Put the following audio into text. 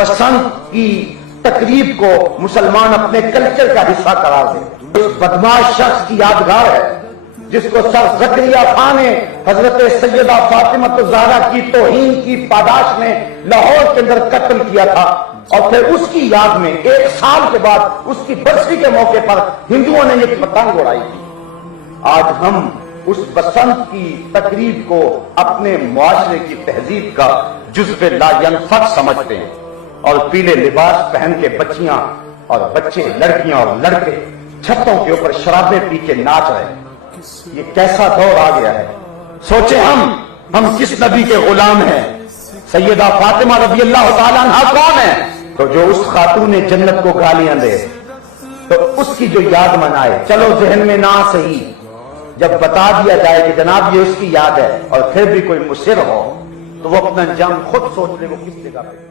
बसंत की तकरीब को मुसलमान अपने कल्चर का हिस्सा करार दे। उस बदमाश शख्स की यादगार है जिसको सर ज़करिया खान ने हजरत सैयदा फातिमा ज़हरा की तौहीन की पादाश में लाहौर के अंदर कत्ल किया था, और फिर उसकी याद में 1 साल के बाद उसकी बरसी के मौके पर हिंदुओं ने एक पतंग उड़ाई थी। आज हम उस बसंत की तकरीब को अपने मुआशरे की तहजीब का जुज़्व लायनफक समझते हैं, और पीले लिबास पहन के बच्चियां और बच्चे, लड़कियां और लड़के छतों के ऊपर शराबें पी के नाच रहे हैं। ये कैसा दौर आ गया है। सोचे हम किस नबी के गुलाम हैं। सैयदा फातिमा रज़ी अल्लाह तआला अन्हा कौन है? तो जो उस खातून जन्नत को गालियां दे तो उसकी जो याद मनाए। चलो जहन में ना सही, जब बता दिया जाए कि जनाब ये उसकी याद है और फिर भी कोई मुसिर हो तो वो अपना अंजाम खुद सोच ले वो किस जगह पे